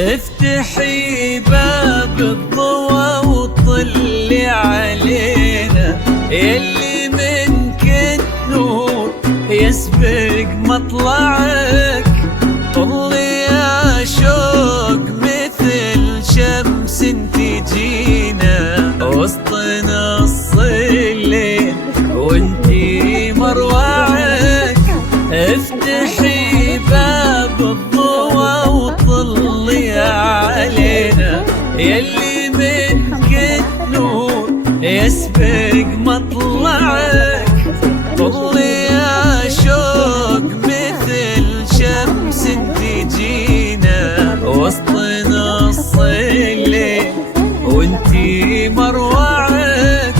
افتحي باب الضوى وطلي علينا، يلي منك النور يسبق مطلعك. طلي يا شوق مثل شمس تجينا وسط نص الليل وانتي مروعك. افتحي باب الضوى وطلي علينا، يلي منك النور يسبق مطلعك. طلي يا شوق مثل شمس تجينا وسط نص الليل وانتي مروعك.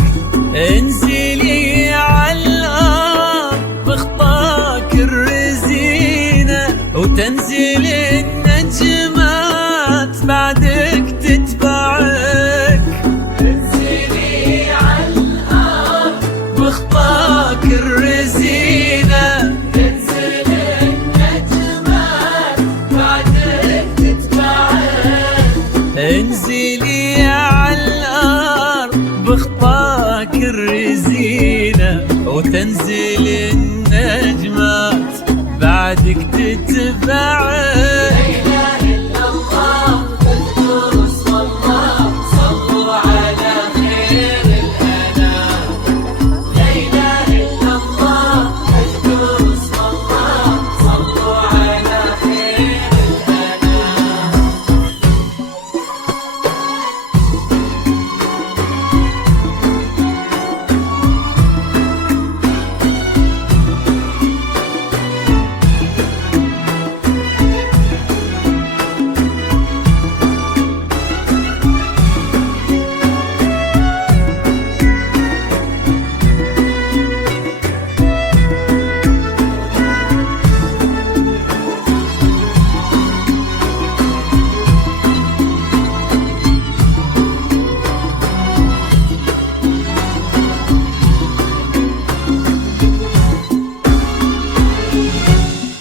انزلي عالارض بخطاك الرزينة وتنزل النجمات بعدك تتبعك. انزلي عالارض بخطاك الرزينة تنزل النجمات بعدك تتبعك. انزلي عالارض بخطاك الرزينة وتنزل النجمات بعدك تتبعك.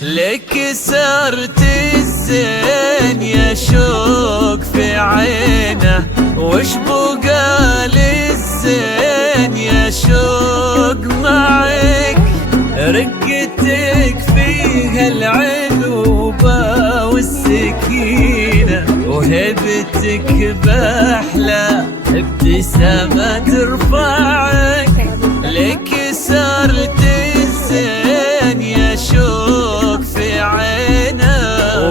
لك سرت الزين يا شوق في عينه، وش بقى للزين يا شوق معك. رقتك فيها العذوبة والسكينة وهبتك بأحلى ابتسامة ترفعك. لك سرت الزين يا شوق في عينه،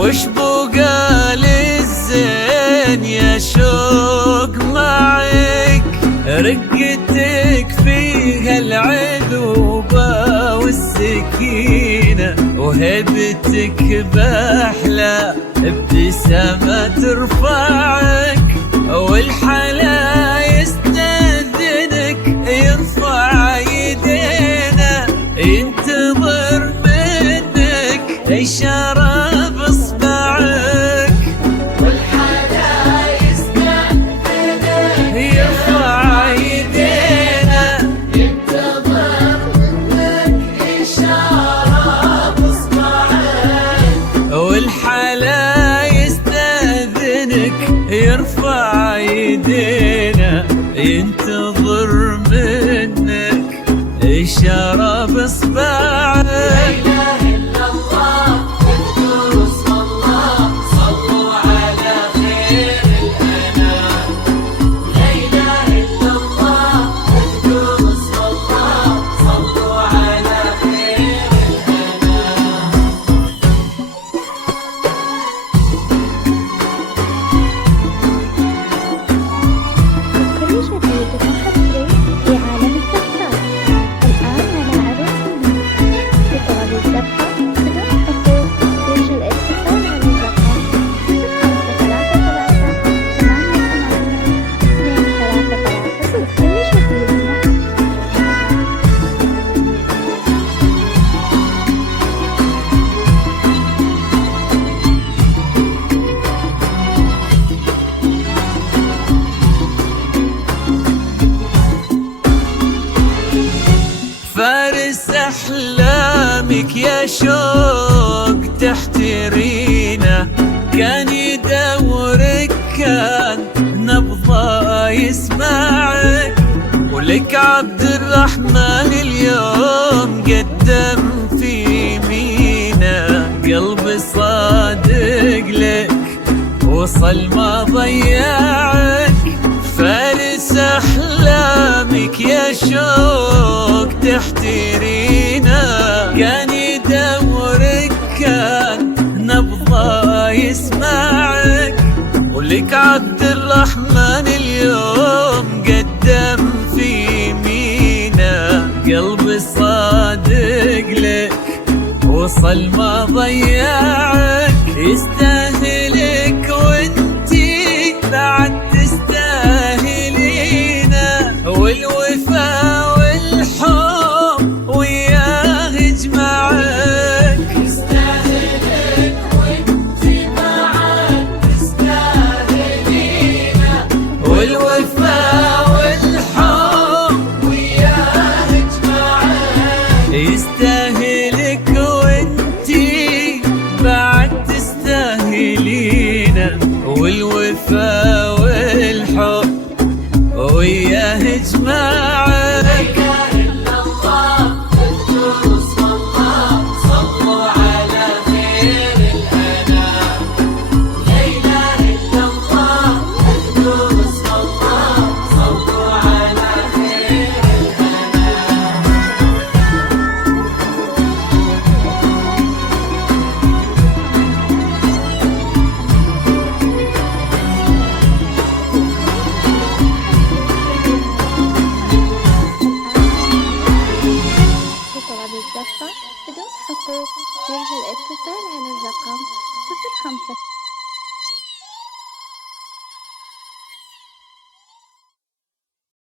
وش بقى للزين يا شوق معك. رقتك فيها العذوبة والسكينة وهبتك بأحلى ابتسامة ترفعك. والحلا يستأذنك يرفع يدينا ينتظر منك إشارة بإصبعك. والحلا يستأذنك يرفع يدينا ينتظر منك إشارة بإصبعك. والحلا يستأذنك يرفع يدينا ينتظر منك إشارة بإصبعك. فارس أحلامك يا شوق تحترينا، كان يدور كان نبضه يسمعك، ولك عبد الرحمن اليوم قدم في يمينه، قلب صادق لك وصل ما ضيعك، فارس أحلامك يا شوق تحترينا، كان يدورك كان نبضه يسمعك، ولك عبد الرحمن اليوم قدم في يمينه، قلب صادق لك وصل ما ضيعك، يستاهلك وانتي بعد تستاهلينا، والوفا والحب وياه يجمعك، يستاهلك وانتي بعد تستاهلينا، والوفا والحب وياه يجمعك، يستاهلك وانتي بعد تستاهلينا، والوفا والحب وياه يجمعك. لا إله إلا الله اذكروا اسم الله صلوا على خير الأنام، لا إله إلا الله اذكروا اسم الله صلوا على خير الأنام. لطلب الدفع بدون حقوق يرجى الاتصال على الرقم 05